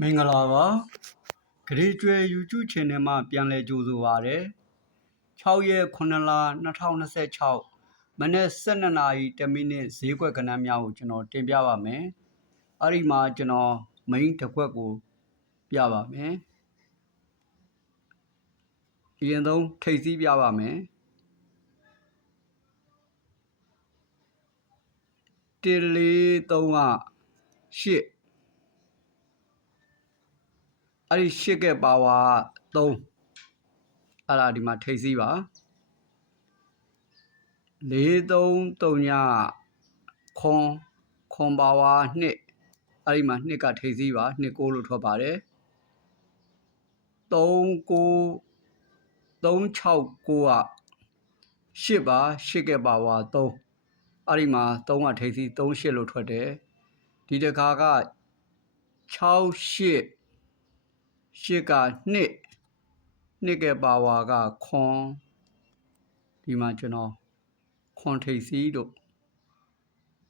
မင်္ဂလာပါဂရေကျွဲ YouTube channel မှာပြန်လည်ကြိုဆိုပါရစေ6ရက်9လ2026မနေ့12နာရီ10မိနစ်ဈေးကွက်ကဏ္ဍများကိုကျွန်တော်တင်ပြပါမယ်အဲ့ဒီမှာကျွန်တော် main တစ်ခွက်ကိုပြပါမယ်အရင်ဆုံးထိပ်စီးပြပါမယ်143က8အဲ့ဒီ8ကပါဝါ3အဲ့ဒါဒီမှာထိပ်စီးပါ433ညခွန်ပါဝါ2အဲ့ဒီမှာ2ကထိပ်စီးပါ2 6လို့ထွက်ပါတယ်369က8ပါ8ကပါဝါ3အဲ့ဒီမှာ3ကထိပ်စီး38လို့ထွက်တယ်ဒီတစ်ခါက68 8က2ကပါဝါကခွန်ဒီမှာကျွန်တော်ခွန်ထိပ်စီးတို့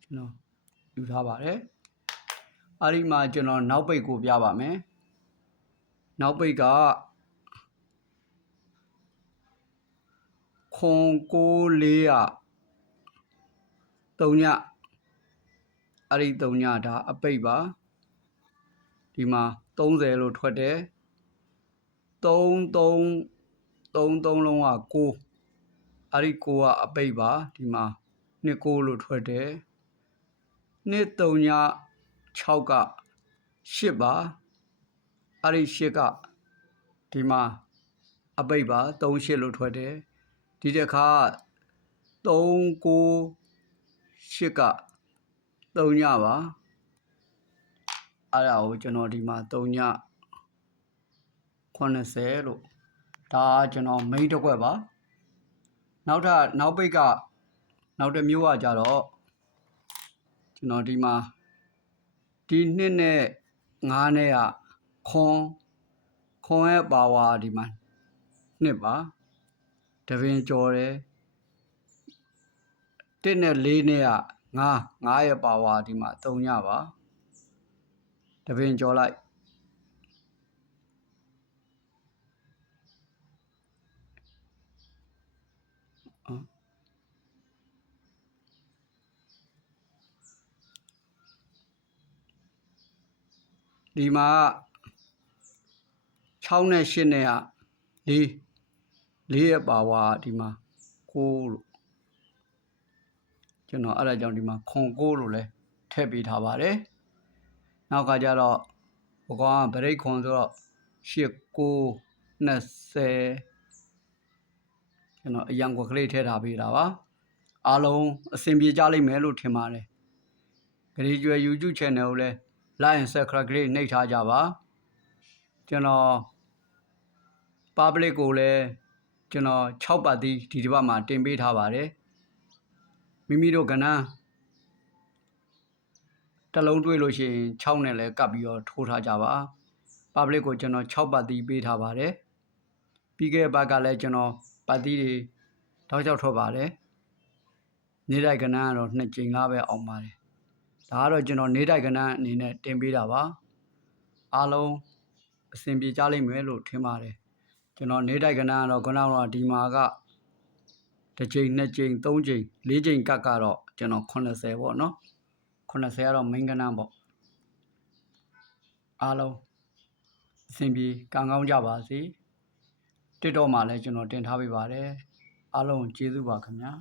ကျွန်တော်ယူထားပါတယ်အဲ့ဒီမှာကျွန်တော်နောက်ပိတ်ကိုပြပါမယ်နောက်ပိတ်ကခွန်94က3ညအဲ့ဒီ3ညဒါအပိတ်ပါဒီမှာ30လို့ထွက်တယ်33လုံးက9အဲ့ဒီ9ကအပိတ်ပါဒီမှာ29လို့ထွက်တယ်23ည6က8ပါအဲ့ဒီ8ကဒီမှာအပိတ်ပါ38လို့ထွက်တယ်ဒီတစ်ခါ398က3ညပါအဲ့ဒါကိုကျွန်တော်ဒီမှာ3ည80လို့ဒါကျွန်တော် main တစ်ခွက်ပါနောက်ပိတ်ကနောက်တစ်မျိုးကကြတော့ကျွန်တော်ဒီမှာဒီ2နဲ့5နဲ့ကခွန်ရဲ့ပါဝါဒီမှာ2ပါတပင်ကျော်တယ်1နဲ့4နဲ့က9ရဲ့ပါဝါဒီမှာ3ညပါတပင်ကျော်လိုက်ဒီမှာ6နဲ့8နဲ့က4ရဲ့ပါဝါဒီမှာ9လို့ကျွန်တော်အဲ့ဒါကြောင့်ဒီမှာခွန်9လို့လဲထည့်ပေးထားပါတယ်နောက်ကကြတော့ဘကောင်ကဗရိတ်ခွန်ဆိုတော့8 9 20ကျွန်တော်အရန်ကွက်ကလေးထည့်ထားပေးတာပါအားလုံးအဆင်ပြေကြလိမ့်မယ်လို့ထင်ပါတယ်ဂရေကျွဲ YouTube channel ကိုလည်း like and subscribe ကလေးနှိပ်ထားကြပါကျွန်တော် public ကိုလည်းကျွန်တော်6ပတ်ဒီတစ်ပတ်မှာတင်ပေးထားပါတယ်မိမိတို့ကဏ္ဍတစ်လုံးတွေ့လို့ရှိရင်6နဲ့လည်းကပ်ပြီးတော့ထိုးထားကြပါ public ကိုကျွန်တော်6ပတ်ပေးထားပါတယ်ပြီးခဲ့တဲ့ဘက်ကလည်းကျွန်တော်ပတ်တွေတောက်ချောက်ထွက်ပါတယ်နေ့တိုက်ကဏ္ဍကတော့2ကြိမ်လားပဲအောင်ပါတယ်ဒါကတော့ကျွန်တော်နေ့တိုက်ကဏ္ဍအနေနဲ့တင်ပေးတာပါအားလုံးအဆင်ပြေကြလိမ့်မယ်လို့ထင်ပါတယ်ကျွန်တော်နေ့တိုက်ကဏ္ဍကတော့ခုနကဒီမှာက1ကြိမ်2ကြိမ်3ကြိမ်4ကြိမ်ကတ်ကတော့ကျွန်တော်80ပေါ့နော်80ကတော့ main ကဏ္ဍပေါ့အားလုံးအဆင်ပြေကောင်းကြပါစေTikTokမှာလည်းကျွန်တော်တင်ထားပေးပါတယ်အားလုံးကျေးဇူးပါခင်ဗျာ